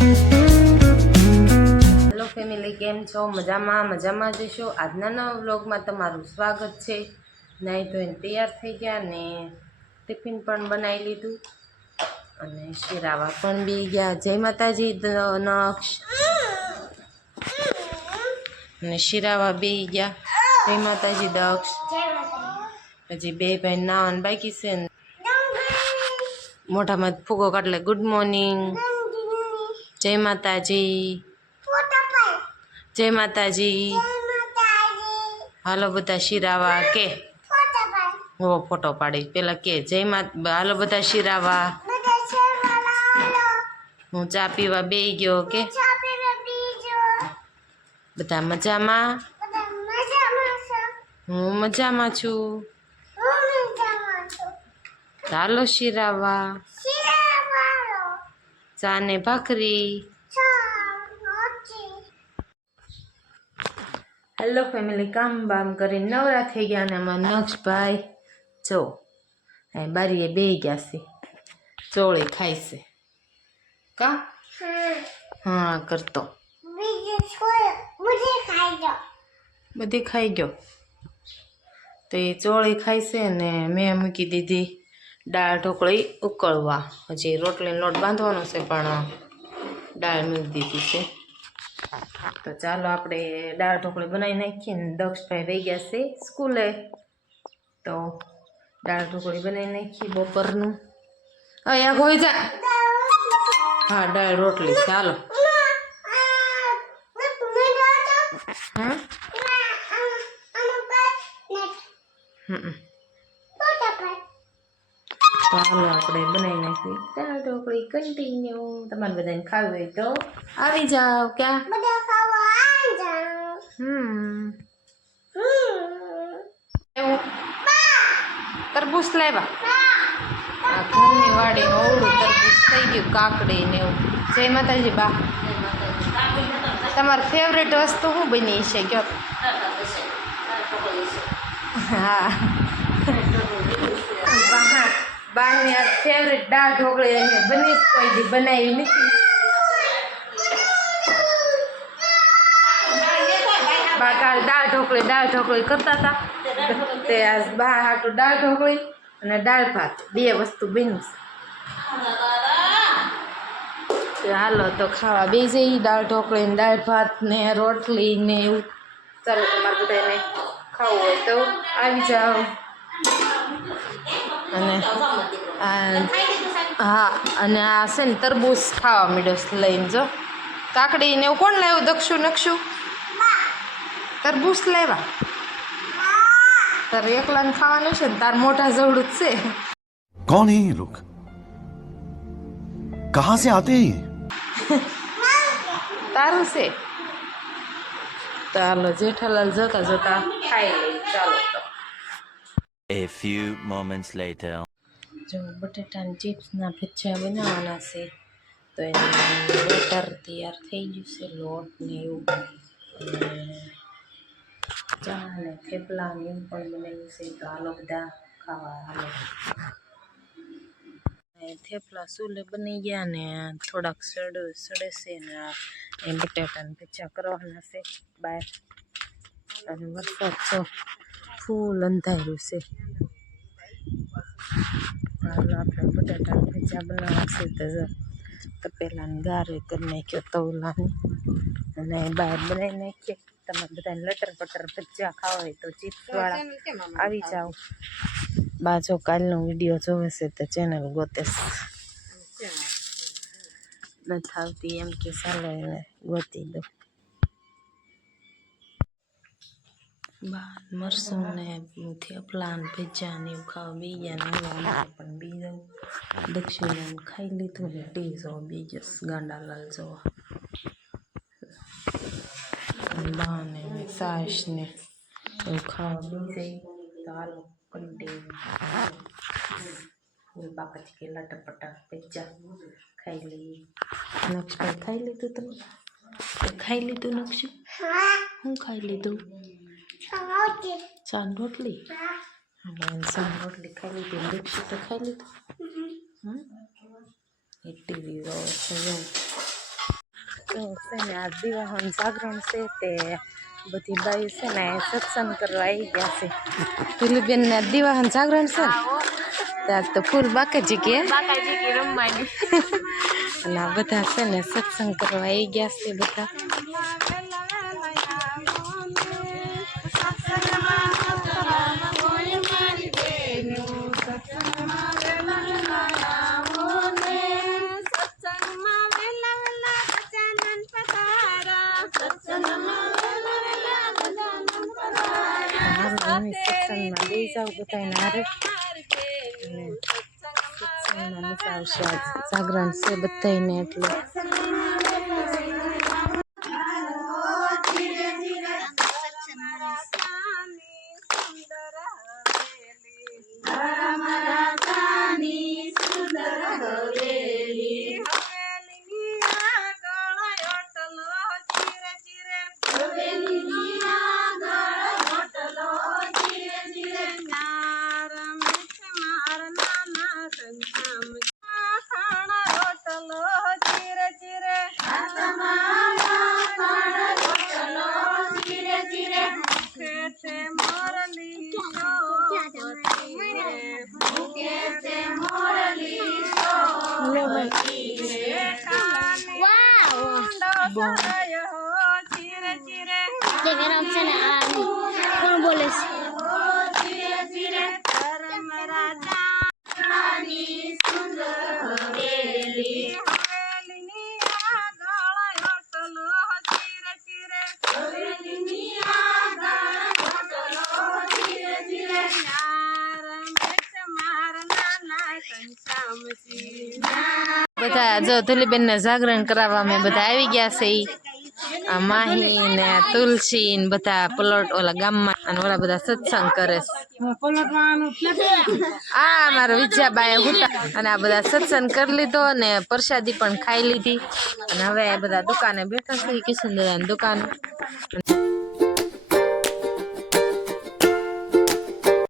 Hello family, કેમ છો? મજામાં જશો. આજના નવા વ્લોગમાં તમારું સ્વાગત છે. નાઈ ધોઈને તૈયાર થઈ ગયા ને ટિફિન પણ બનાવી લીધું અને શિરાવા પણ બી ગયા. જય માતાજી નક્ષ અને શિરાવા બે ગયા. જય માતાજી દક્ષ. હજી બે ભાઈ નાવાનું બાકી છે ને મોઢામાં ફૂગો કાઢલે ગુડ મોર્નિંગ. જય માતાજી. જય માતાજી. હાલો બધા શિરાવા કે હો ફોટો પાડી પેલા કે જય માતા. હાલો બધા શિરાવા. હું ચા પીવા બેહી ગયો કે બધા મજામાં. હું મજામાં છું. ચાલો શિરાવા. ચા ને ભાખરી. હેલો ફેમિલી, કામ બામ કરીને નવરા થઈ ગયા અને અમારા નક્ષભાઈ જો અહીં બારીએ બેહી ગયા છે. ચોળી ખાય છે કા હા કરતો બધી ખાઈ ગયો તો એ ચોળી ખાય છે ને મેં મૂકી દીધી દાળ ઢોકળી ઉકળવા. હજી રોટલીનો લોટ બાંધવાનો છે પણ દાળ મૂકી દીધી છે. તો ચાલો આપણે દાળ ઢોકળી બનાવી નાખીએ ને દક્ષભાઈ વહી ગયા છે સ્કૂલે તો દાળ ઢોકળી બનાવી નાખીએ બપોરનું. અહીંયા ગોઈ જા. હા દાળ રોટલી ચાલો. હા ચાલો આપણે બનાવી નાખીએ દાળ ઢોકળી કન્ટિન્યુ. તમારે બધાને ખાવી હોય તો આવી જાઓ. ક્યાં તરબૂચ લાવ્યા. ઘરની વાડી ઓવડું તરબૂચ થઈ ગયું, કાકડી ને એવું. જય માતાજી બા. તમારી ફેવરેટ વસ્તુ શું બની છે કયો? હા બાની આ ફેવરેટ દાળ ઢોકળી એને બની જ કોઈ દી બનાવી નથી. બા કાલ દાળ ઢોકળી કરતા હતા તે આજ બા હાટું દાળ ઢોકળી અને દાળ ભાત બે વસ્તુ બની છે. હાલો તો ખાવા બે જઈ દાળ ઢોકળી ને દાળ ભાત ને રોટલી ને એવું. ચાલો તમારે બધાને ખાવું હોય તો આવી જાઓ. અને હા અને આ છે ને તરબૂચ ખાવા માંડ્યો લઈને જો. કાકડી ને એવું કોણ લાવ્યું? દક્ષુ નક્ષુ તરબૂચ લાવ્યા. તારે એકલાને ખાવાનું છે ને તાર મોઢા જવડું જ છે. कौन है ये लोग? कहां से आते हैं? તારું છે. ચાલો જેઠાલાલ જોતા જોતા ખાઈ લઈ. ચાલો તો A few moments later. જો બટેટાની ચિપ્સના ભજીયા બનાવવાના છે તો એનું બેટર તૈયાર થઈ ગયું છે, લોટ ને એવું. અને ચા ને થેપલા ને એવું પણ બનાવ્યું છે. તો હાલો બધા ખાવા હાલો. થેપલા સુલે બની ગયા ને થોડાક સડે છે ને એ બટેટાને ભજીયા કરવાના છે બહાર. અને વરસાદ તો ફૂલ અંધાર્યું છે. હાલો આપણે બટાટાના ભજીયા બનાવવા છે તો તપેલાને ગારે કરી નાખ્યો તવલાને અને બહાર બનાવી નાખીએ. તમારે બધાને લટર પટર ભજીયા ખાવા હોય તો ચિપ્સવાળા આવી જાઓ. બાજો કાલનો વિડીયો જોવે છે તો ચેનલ ગોતે નથી આવતી એમ કે ચાલો એને ગોતી દો. બા મરસું ને થેપલા ને ભજીયા ને એવું ખાવા બી ગયા ને પણ બી જાઉં. દક્ષિણે ખાઈ લીધું ને ટી જોવા બી ગયો ગાંડાલાલ જોવા. બા ને સાસ ને એવું ખાવા બી જાય તો હાલો કન્ટિન્યુ ફૂલ બાપા કે લટર પટર ભજીયા ખાઈ લઈએ. નક્ષભાઈ ખાઈ લીધું તમે? ખાઈ લીધું નક્ષ? હું ખાઈ લીધું? ચાંદ રોટલી. ચાંદ રોટલી ખાઈ લીધી. દીક્ષિત તો ખાઈ લીધું. એ ટીવી જોવે છે. તો છે ને આ દિવાહન જાગરણ છે તે બધી બાઈ છે ને સત્સંગ કરવા આવી ગયા છે. તુલીબેન ને દિવાહન જાગરણ છે ને ત્યાં તો ફૂલ બાકાજી કે રમવાની અને આ બધા છે ને સત્સંગ કરવા આવી ગયા છે બધા. સત્સંગમાં લઈ જાવ બધા નારે અને સત્સંગમાં મજા આવશે. આજ જાગરણ છે બધાને એટલે કોણ બોલે છે? બધા જો તુલીબેન ને જાગરણ કરાવવા મેં બધા આવી ગયા છે. આ માહી ને તુલસી ને બધા પલોટ ઓલા ગામમાં અને ઓલા બધા સત્સંગ કરે છે. આ મારો વિજયાબાએ હુતા અને આ બધા સત્સંગ કરી લીધો અને પ્રસાદી પણ ખાઈ લીધી અને હવે બધા દુકાને બેઠા છે કિશન દાદાની દુકાને.